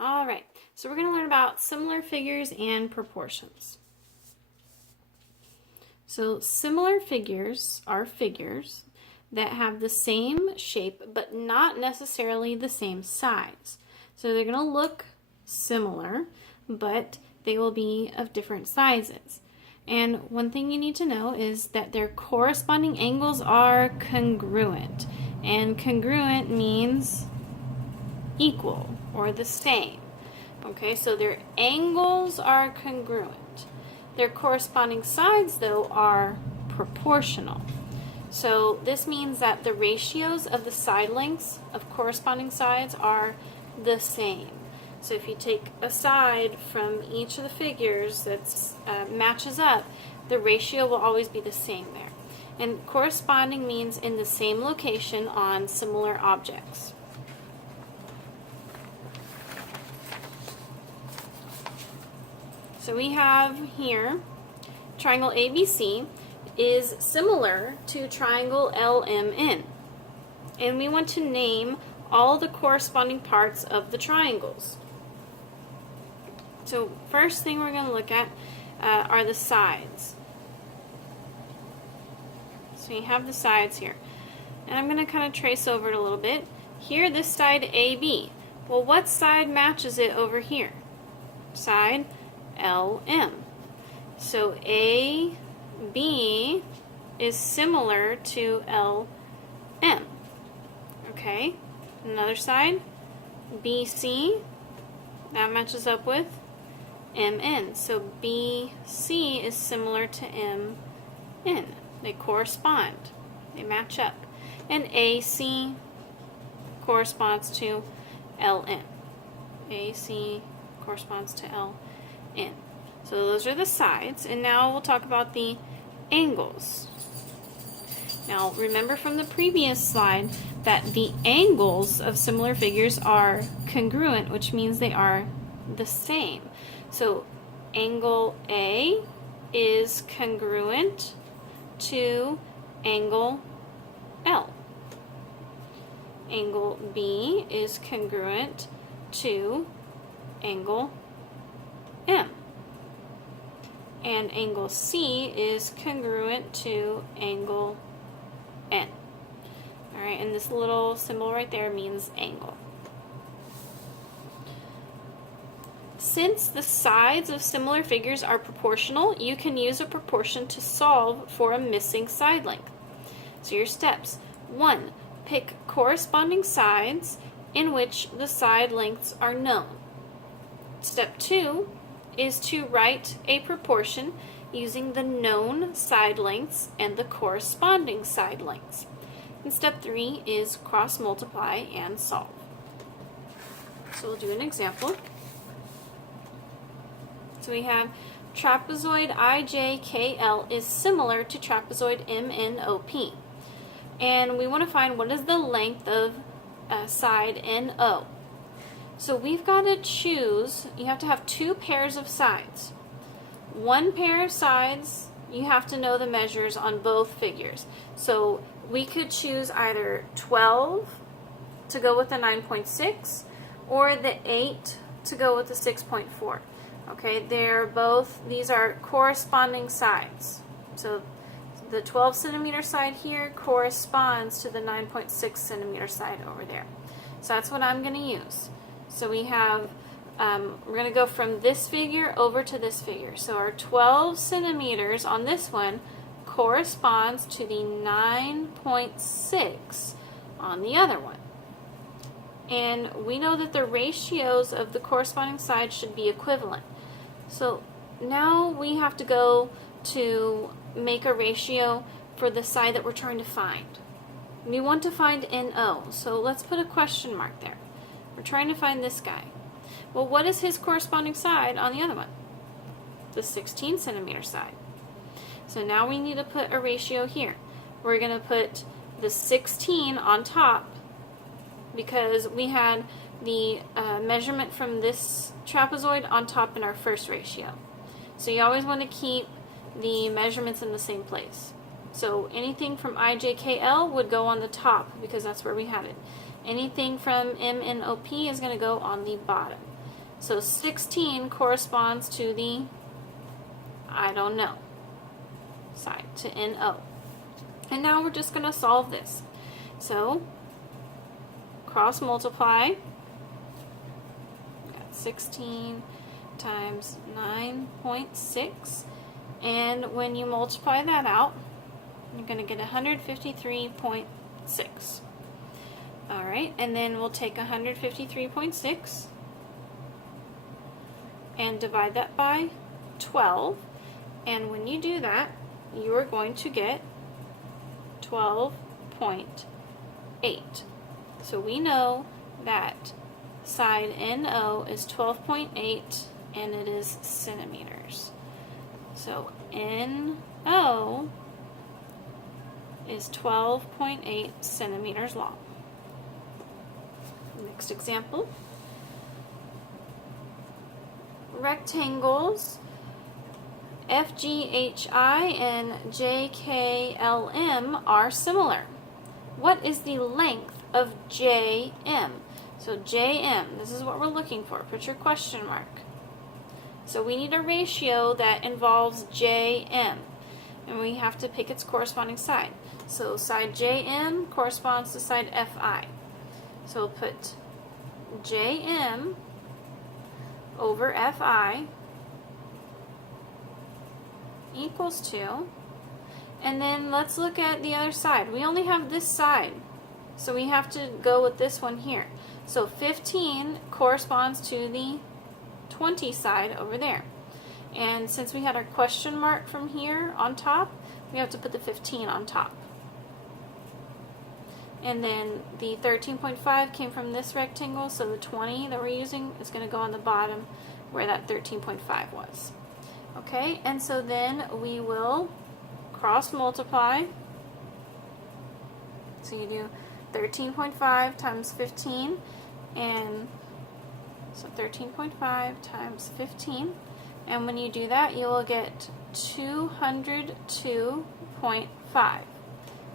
All right, so we're going to learn about similar figures and proportions. So similar figures are figures that have the same shape but not necessarily the same size. So they're going to look similar, but they will be of different sizes. And one thing you need to know is that their corresponding angles are congruent. And congruent means equal or the same. Okay, so their angles are congruent. Their corresponding sides, though, are proportional. So this means that the ratios of the side lengths of corresponding sides are the same. So if you take a side from each of the figures that matches up, the ratio will always be the same there. And corresponding means in the same location on similar objects. So we have here triangle ABC is similar to triangle LMN. And we want to name all the corresponding parts of the triangles. So first thing we're going to look at are the sides. So you have the sides here. And I'm going to kind of trace over it a little bit. Here, this side AB. Well, what side matches it over here? Side LM. So AB is similar to LM. Okay, another side, BC, that matches up with MN. So BC is similar to MN. They correspond. They match up. And AC corresponds to LN. AC corresponds to LN. So those are the sides. And now we'll talk about the angles. Now remember from the previous slide that the angles of similar figures are congruent, which means they are the same. So angle A is congruent to angle L. Angle B is congruent to angle M. And angle C is congruent to angle N. Alright, and this little symbol right there means angle. Since the sides of similar figures are proportional, you can use a proportion to solve for a missing side length. So your steps. 1. Pick corresponding sides in which the side lengths are known. Step 2 is to write a proportion using the known side lengths and the corresponding side lengths. And step 3 is cross multiply and solve. So we'll do an example. So we have trapezoid IJKL is similar to trapezoid MNOP. And we want to find what is the length of side NO. So we've got to choose, you have to have two pairs of sides. One pair of sides, you have to know the measures on both figures. So we could choose either 12 to go with the 9.6 or the 8 to go with the 6.4. Okay, these are corresponding sides. So the 12 centimeter side here corresponds to the 9.6 centimeter side over there. So that's what I'm going to use. So we have, we're going to go from this figure over to this figure. So our 12 centimeters on this one corresponds to the 9.6 on the other one. And we know that the ratios of the corresponding sides should be equivalent. So now we have to go to make a ratio for the side that we're trying to find. We want to find NO, so let's put a question mark there. We're trying to find this guy. Well, what is his corresponding side on the other one? The 16 centimeter side. So now we need to put a ratio here. We're going to put the 16 on top because we had the measurement from this trapezoid on top in our first ratio. So you always want to keep the measurements in the same place. So anything from IJKL would go on the top because that's where we had it. Anything from MNOP is going to go on the bottom. So 16 corresponds to the, I don't know, side, to NO. And now we're just going to solve this. So cross multiply. 16 times 9.6, and when you multiply that out, you're going to get 153.6. Alright, and then we'll take 153.6 and divide that by 12, and when you do that, you are going to get 12.8. So we know that side NO is 12.8 and it is centimeters. So NO is 12.8 centimeters long. Next example. Rectangles FGHI and JKLM are similar. What is the length of JM? So JM, this is what we're looking for. Put your question mark. So we need a ratio that involves JM, and we have to pick its corresponding side. So side JM corresponds to side FI. So we'll put JM over FI equals 2. And then let's look at the other side. We only have this side, so we have to go with this one here. So 15 corresponds to the 20 side over there. And since we had our question mark from here on top, we have to put the 15 on top. And then the 13.5 came from this rectangle, so the 20 that we're using is going to go on the bottom where that 13.5 was. Okay, and so then we will cross multiply. So you do 13.5 times 15, and so 13.5 times 15, and when you do that, you will get 202.5.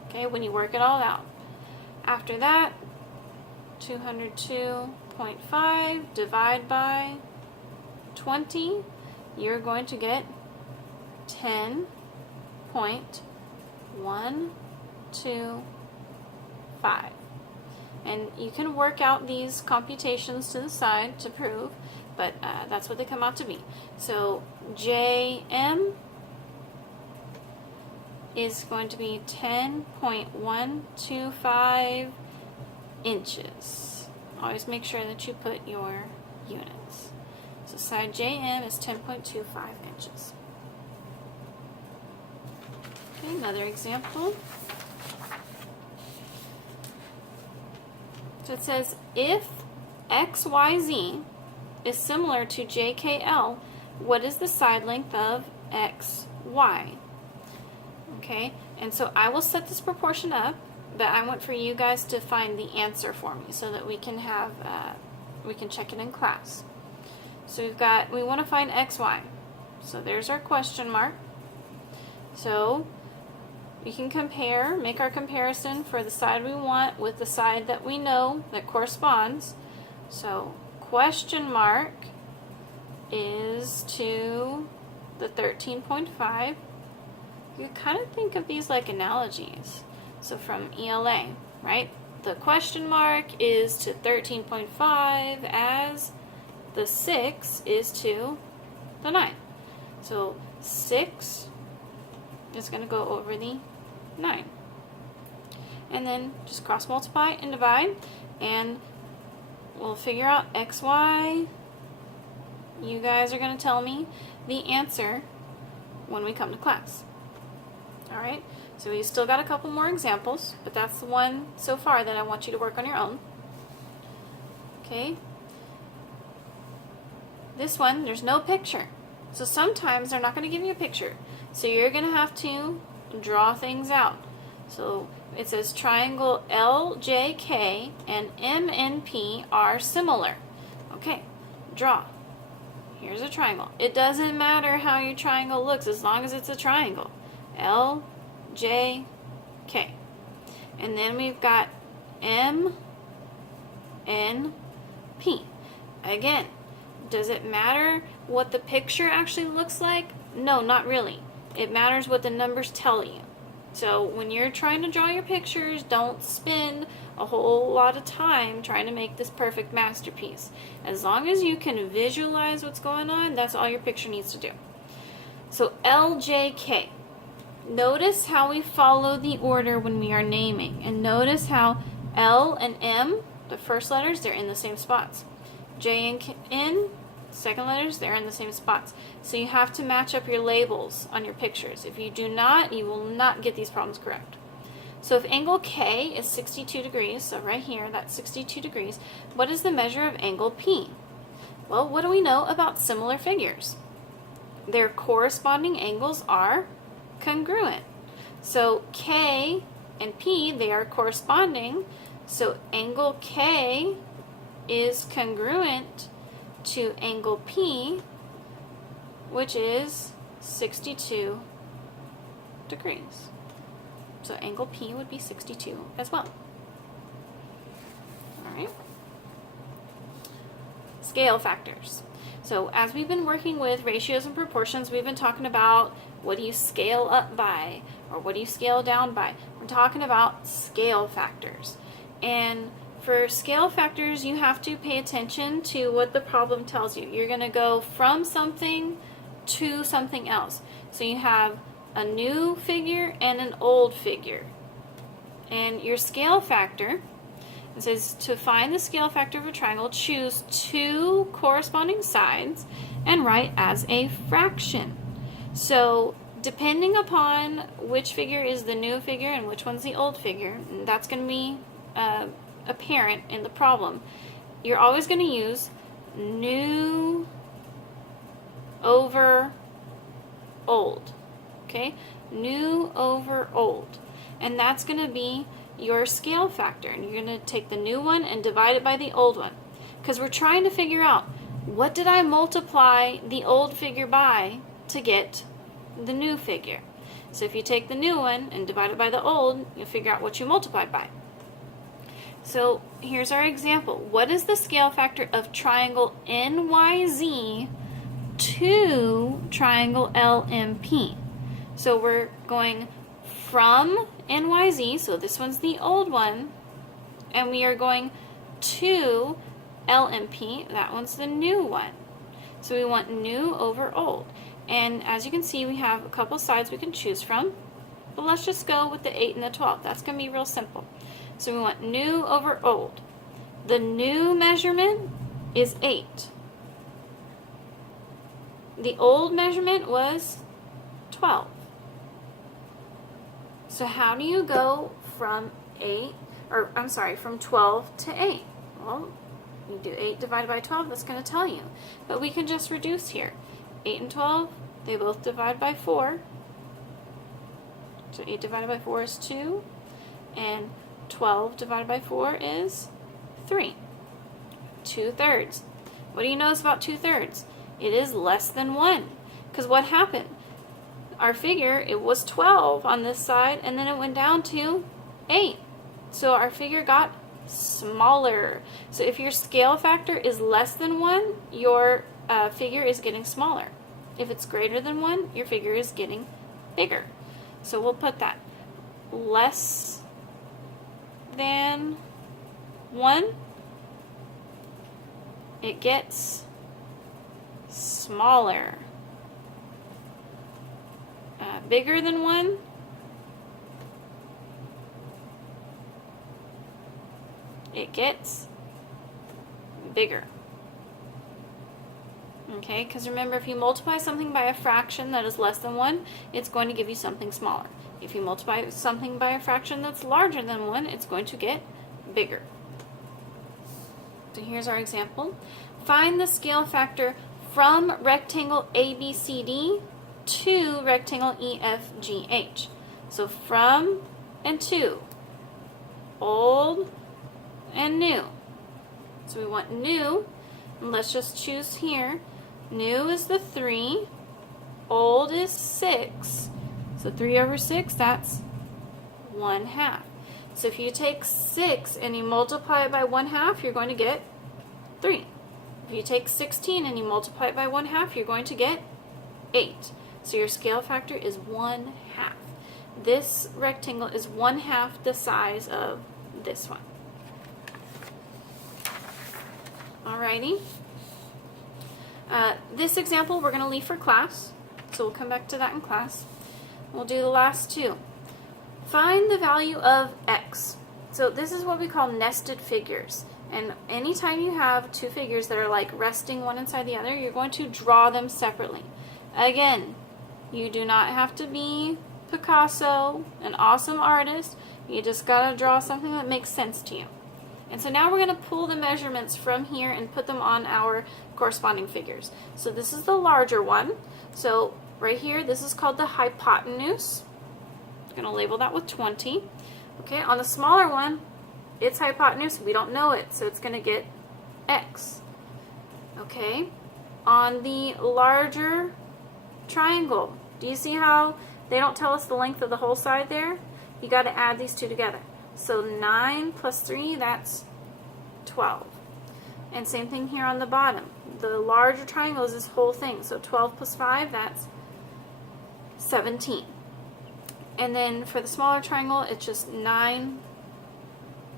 Okay, when you work it all out. After that, 202.5 divide by 20, you're going to get 10.125. And you can work out these computations to the side to prove, but that's what they come out to be. So JM is going to be 10.125 inches. Always make sure that you put your units. So side JM is 10.25 inches. Okay, another example. So it says, if XYZ is similar to JKL, what is the side length of XY? Okay, and so I will set this proportion up, but I want for you guys to find the answer for me so that we can have, we can check it in class. So we want to find XY. So there's our question mark. So we can compare, make our comparison for the side we want with the side that we know that corresponds. So question mark is to the 13.5. You kind of think of these like analogies. So from ELA, right? The question mark is to 13.5 as the 6 is to the 9. So 6 is going to go over the 9. And then just cross multiply and divide, and we'll figure out XY. You guys are going to tell me the answer when we come to class. Alright, so we still got a couple more examples, but that's the one so far that I want you to work on your own. Okay. This one, there's no picture. So sometimes they're not going to give you a picture. So you're going to have to draw things out. So it says triangle LJK and MNP are similar. Okay, draw. Here's a triangle. It doesn't matter how your triangle looks as long as it's a triangle. LJK. And then we've got MNP. Again, Does it matter what the picture actually looks like? No, not really. It matters what the numbers tell you. So when you're trying to draw your pictures, don't spend a whole lot of time trying to make this perfect masterpiece. As long as you can visualize what's going on, that's all your picture needs to do. So LJK. Notice how we follow the order when we are naming. And notice how L and M, the first letters, they're in the same spots. J and N, second letters, they're in the same spots. So you have to match up your labels on your pictures. If you do not, you will not get these problems correct. So if angle K is 62 degrees, so right here, that's 62 degrees, what is the measure of angle P? Well, what do we know about similar figures? Their corresponding angles are congruent. So K and P, they are corresponding. So angle K is congruent to angle P, which is 62 degrees. So angle P would be 62 as well. All right. Scale factors. So as we've been working with ratios and proportions, we've been talking about what do you scale up by or what do you scale down by. We're talking about scale factors. And for scale factors, you have to pay attention to what the problem tells you. You're going to go from something to something else. So you have a new figure and an old figure. And your scale factor, it says to find the scale factor of a triangle, choose two corresponding sides and write as a fraction. So depending upon which figure is the new figure and which one's the old figure, that's going to be apparent in the problem. You're always going to use new over old. Okay? New over old. And that's going to be your scale factor. And you're going to take the new one and divide it by the old one. Because we're trying to figure out, what did I multiply the old figure by to get the new figure? So if you take the new one and divide it by the old, you'll figure out what you multiplied by. So here's our example. What is the scale factor of triangle NYZ to triangle LMP? So we're going from NYZ, so this one's the old one, and we are going to LMP, that one's the new one. So we want new over old. And as you can see, we have a couple sides we can choose from, but let's just go with the 8 and the 12. That's going to be real simple. So we want new over old. The new measurement is 8. The old measurement was 12. So how do you go from from 12 to 8? Well, you do 8 divided by 12, that's going to tell you. But we can just reduce here. 8 and 12, they both divide by 4. So 8 divided by 4 is 2. And 12 divided by 4 is 3. 2/3. What do you notice about 2/3? It is less than 1. Because what happened? Our figure, it was 12 on this side, and then it went down to 8. So our figure got smaller. So if your scale factor is less than 1, your figure is getting smaller. If it's greater than 1, your figure is getting bigger. So we'll put that. Less than 1, it gets smaller. Bigger than 1, it gets bigger. Okay, because remember, if you multiply something by a fraction that is less than 1, it's going to give you something smaller. If you multiply something by a fraction that's larger than 1, it's going to get bigger. So here's our example. Find the scale factor from rectangle ABCD to rectangle EFGH. So from and to, old and new. So we want new, and let's just choose here. New is the 3, old is 6. So 3 over 6, that's 1/2. So if you take 6 and you multiply it by 1/2, you're going to get 3. If If you take 16 and you multiply it by 1/2, you're going to get 8. So your scale factor is 1/2. This rectangle is 1/2 the size of this one. Alrighty. This example we're going to leave for class, so we'll come back to that in class. We'll do the last two. Find the value of x. So this is what we call nested figures. And anytime you have two figures that are like resting one inside the other, you're going to draw them separately. Again, you do not have to be Picasso, an awesome artist. You just got to draw something that makes sense to you. And so now we're going to pull the measurements from here and put them on our corresponding figures. So this is the larger one. So right here, this is called the hypotenuse. I'm going to label that with 20. Okay, on the smaller one, its hypotenuse, we don't know it, so it's going to get x. Okay, on the larger triangle, do you see how they don't tell us the length of the whole side there? You got to add these two together. So 9 plus 3, that's 12. And same thing here on the bottom. The larger triangle is this whole thing. So 12 plus 5, that's 17. And then for the smaller triangle, it's just 9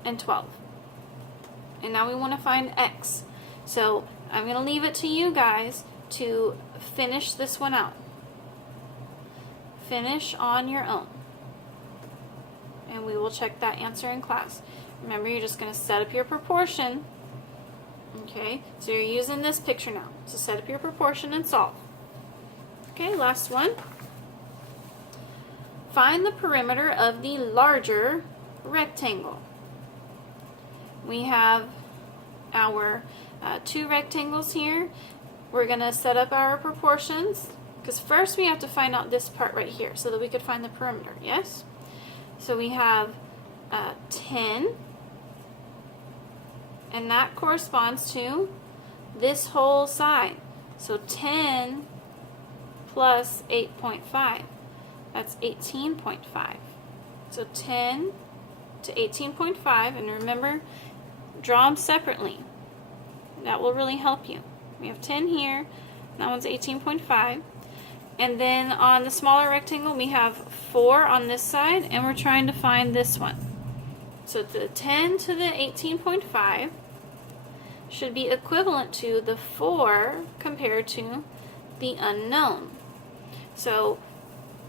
and 12. And now we want to find x. So I'm going to leave it to you guys to finish this one out. Finish on your own. And we will check that answer in class. Remember, you're just going to set up your proportion. Okay, so you're using this picture now. So set up your proportion and solve. Okay, last one. Find the perimeter of the larger rectangle. We have our two rectangles here. We're going to set up our proportions, because first we have to find out this part right here so that we could find the perimeter, yes? So we have 10, and that corresponds to this whole side. So 10 plus 8.5, that's 18.5. So 10 to 18.5, and remember, draw them separately. That will really help you. We have 10 here, that one's 18.5. And then on the smaller rectangle, we have 4 on this side, and we're trying to find this one. So the 10 to the 18.5 should be equivalent to the 4 compared to the unknown. So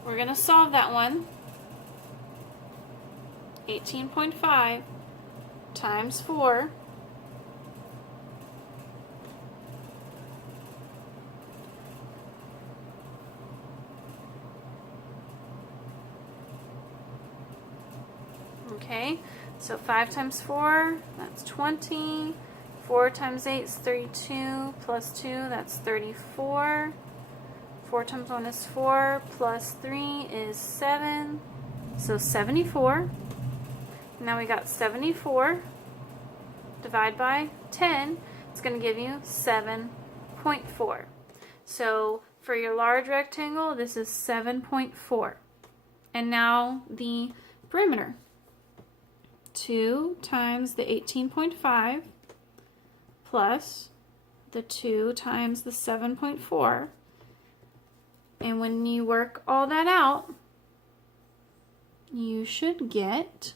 we're going to solve that one. 18.5 times 4 Okay, so 5 times 4, that's 20. 4 times 8 is 32, plus 2, that's 34. 4 times 1 is 4, plus 3 is 7, so 74. Now we got 74, divide by 10, it's going to give you 7.4. So for your large rectangle, this is 7.4. And now the perimeter. 2 times the 18.5 plus the 2 times the 7.4. And when you work all that out, you should get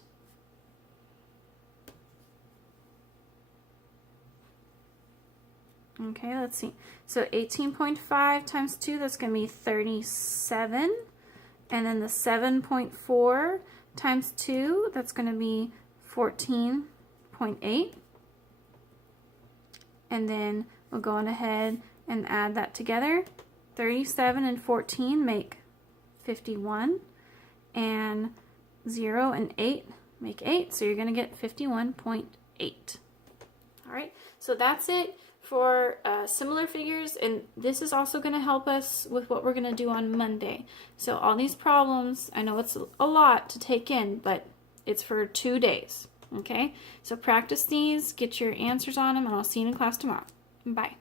okay, let's see. So 18.5 times 2, that's going to be 37. And then the 7.4 times 2, that's going to be 14.8. And then we'll go on ahead and add that together. 37 and 14 make 51. And 0 and 8 make 8. So you're going to get 51.8. Alright, so that's it for similar figures, and this is also going to help us with what we're going to do on Monday. So all these problems, I know it's a lot to take in, but it's for 2 days. Okay, so practice these, get your answers on them, and I'll see you in class tomorrow. Bye.